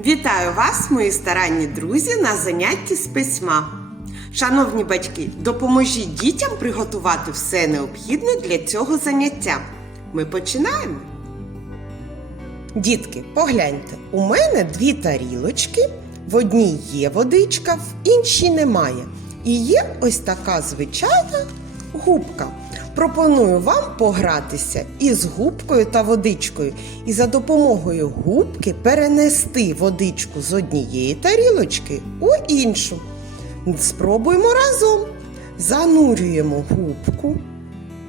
Вітаю вас, мої старанні друзі, на занятті з письма. Шановні батьки, допоможіть дітям приготувати все необхідне для цього заняття. Ми починаємо. Дітки, погляньте, у мене дві тарілочки. В одній є водичка, в іншій немає. І є ось така звичайна губка. Пропоную вам погратися із губкою та водичкою, і за допомогою губки перенести водичку з однієї тарілочки у іншу. Спробуємо разом. Занурюємо губку,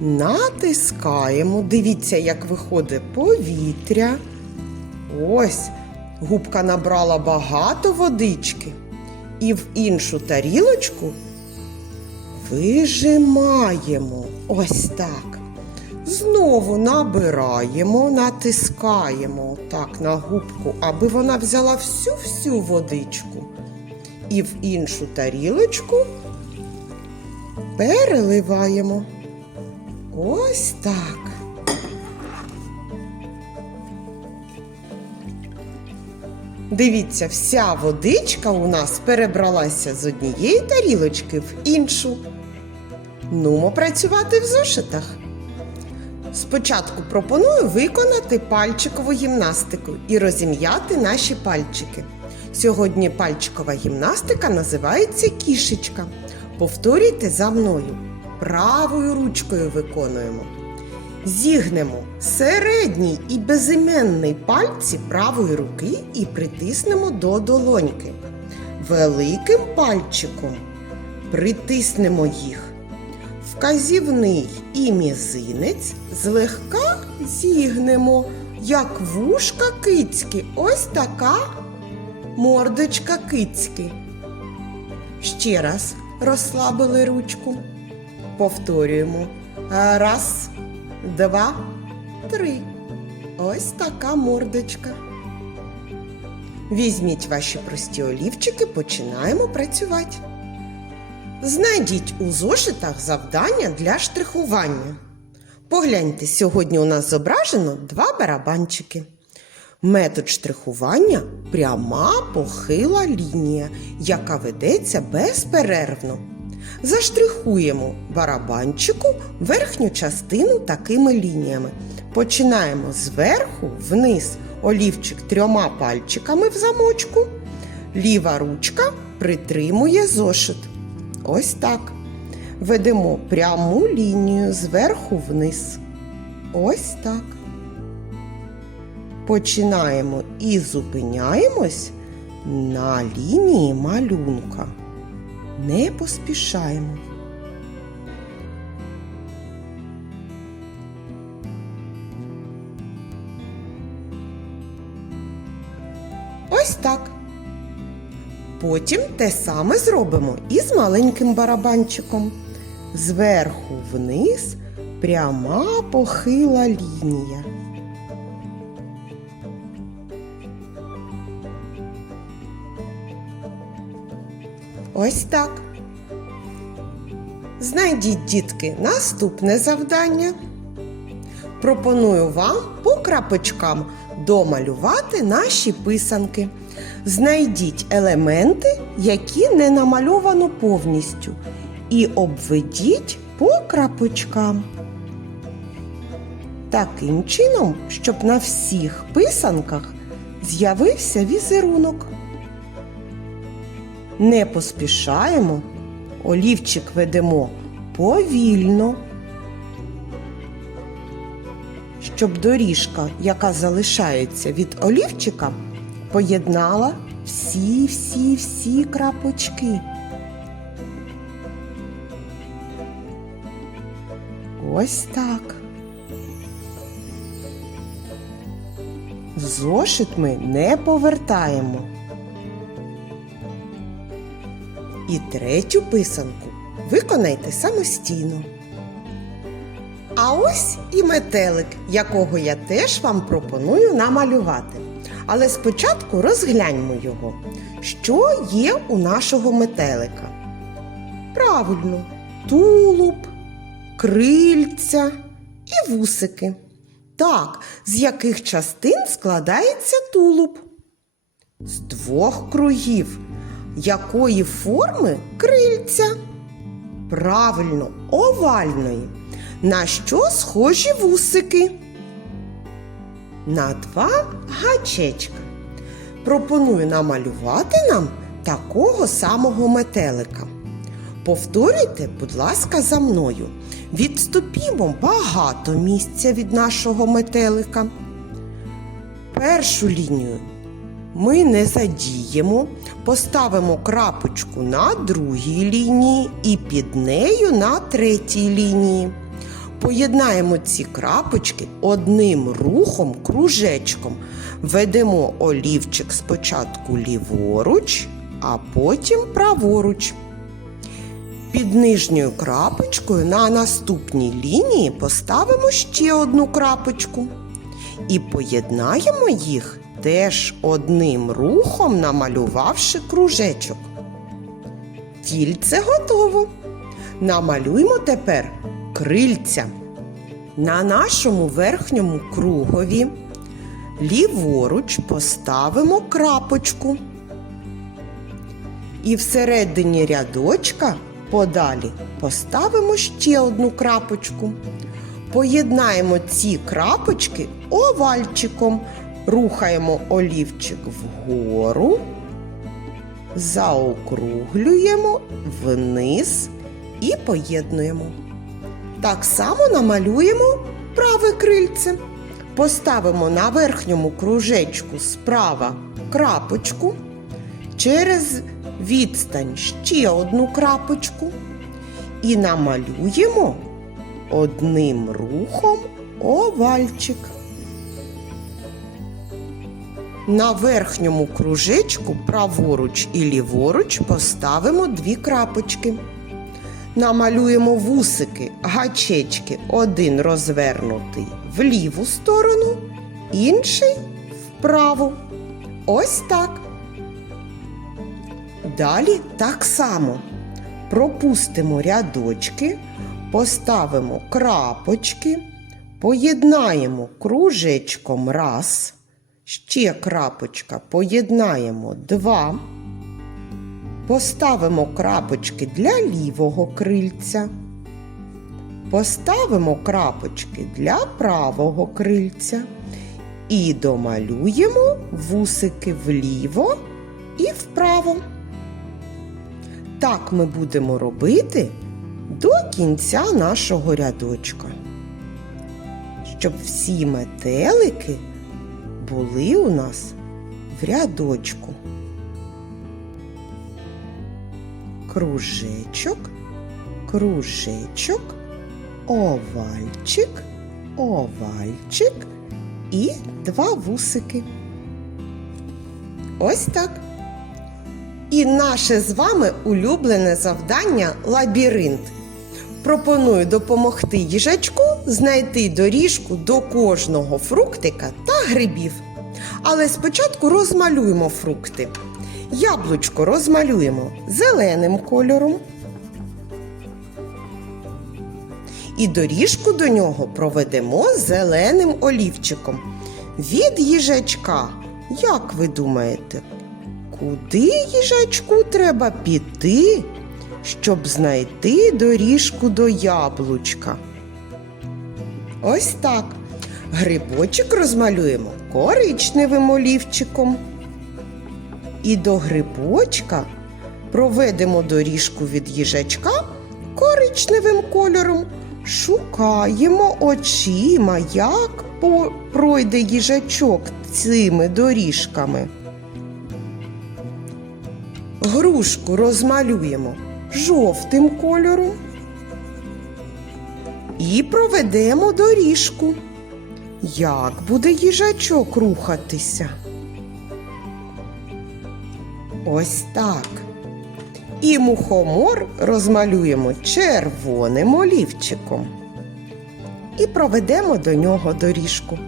натискаємо. Дивіться, як виходить повітря. Ось губка набрала багато водички. І в іншу тарілочку вижимаємо. Ось так. Знову набираємо, натискаємо так на губку, аби вона взяла всю-всю водичку. І в іншу тарілочку переливаємо. Ось так. Дивіться, вся водичка у нас перебралася з однієї тарілочки в іншу. Нумо працювати в зошитах. Спочатку пропоную виконати пальчикову гімнастику і розім'яти наші пальчики. Сьогодні пальчикова гімнастика називається кішечка. Повторюйте за мною. Правою ручкою виконуємо. Зігнемо середній і безіменний пальці правої руки і притиснемо до долоньки. Великим пальчиком притиснемо їх. Вказівний і мізинець злегка зігнемо, як вушка кицьки. Ось така мордочка кицьки. Ще раз розслабили ручку. Повторюємо. Раз, два, три. Ось така мордочка. Візьміть ваші прості олівчики, починаємо працювати. Знайдіть у зошитах завдання для штрихування. Погляньте, сьогодні у нас зображено два барабанчики. Метод штрихування пряма похила лінія, яка ведеться безперервно. Заштрихуємо барабанчику верхню частину такими лініями. Починаємо зверху вниз олівчик трьома пальчиками в замочку. Ліва ручка притримує зошит. Ось так. Ведемо пряму лінію зверху вниз. Ось так. Починаємо і зупиняємось на лінії малюнка. Не поспішаємо. Ось так. Потім те саме зробимо і з маленьким барабанчиком. Зверху вниз пряма похила лінія. Ось так. Знайдіть, дітки, наступне завдання. Пропоную вам по крапочкам домалювати наші писанки. Знайдіть елементи, які не намальовано повністю, і обведіть по крапочкам. Таким чином, щоб на всіх писанках з'явився візерунок. Не поспішаємо, олівчик ведемо повільно, щоб доріжка, яка залишається від олівчика, поєднала всі-всі-всі крапочки. Ось так. Зошит ми не повертаємо. І третю писанку виконайте самостійно. А ось і метелик, якого я теж вам пропоную намалювати. Але спочатку розгляньмо його. Що є у нашого метелика? Правильно, тулуб, крильця і вусики. Так, з яких частин складається тулуб? з двох кругів. Якої форми крильця? Правильно, овальної. На що схожі вусики? На два гачечка. Пропоную намалювати нам такого самого метелика. Повторюйте, будь ласка, за мною. Відступімо багато місця від нашого метелика. Першу лінію ми не задіємо, поставимо крапочку на другій лінії і під нею на третій лінії. Поєднаємо ці крапочки одним рухом кружечком. Ведемо олівчик спочатку ліворуч, а потім праворуч. Під нижньою крапочкою на наступній лінії поставимо ще одну крапочку і поєднаємо їх теж одним рухом, намалювавши кружечок. Тільце готово. Намалюємо тепер крильця. На нашому верхньому кругові ліворуч поставимо крапочку. І всередині рядочка подалі поставимо ще одну крапочку. Поєднаємо ці крапочки овальчиком, рухаємо олівчик вгору, заокруглюємо вниз і поєднуємо. Так само намалюємо праве крильце. Поставимо на верхньому кружечку справа крапочку, через відстань ще одну крапочку і намалюємо одним рухом овальчик. На верхньому кружечку праворуч і ліворуч поставимо дві крапочки. Намалюємо вусики, гачечки, один розвернутий в ліву сторону, інший вправу. Ось так. Далі так само пропустимо рядочки, поставимо крапочки, поєднаємо кружечком раз, ще крапочка, поєднаємо два. Поставимо крапочки для лівого крильця. Поставимо крапочки для правого крильця. І домалюємо вусики вліво і вправо. Так ми будемо робити до кінця нашого рядочка. Щоб всі метелики були у нас в рядочку. Кружечок, кружечок, овальчик, овальчик і два вусики. Ось так. І наше з вами улюблене завдання лабіринт. Пропоную допомогти їжачку знайти доріжку до кожного фруктика та грибів. Але спочатку розмалюємо фрукти. Яблучко розмалюємо зеленим кольором. І доріжку до нього проведемо зеленим олівчиком. Від їжачка, як ви думаєте, куди їжачку треба піти, щоб знайти доріжку до яблучка? Ось так. Грибочок розмалюємо коричневим олівчиком. І до грибочка проведемо доріжку від їжачка коричневим кольором. Шукаємо очима, як пройде їжачок цими доріжками. Грушку розмалюємо жовтим кольором і проведемо доріжку. Як буде їжачок рухатися? Ось так. І мухомор розмалюємо червоним олівчиком. І проведемо до нього доріжку,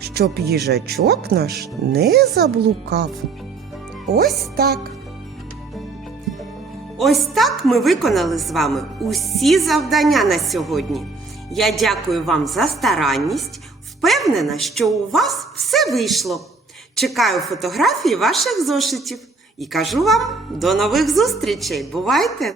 щоб їжачок наш не заблукав. Ось так. Ось так ми виконали з вами усі завдання на сьогодні. Я дякую вам за старанність. Впевнена, що у вас все вийшло. Чекаю фотографії ваших зошитів і кажу вам до нових зустрічей. Бувайте!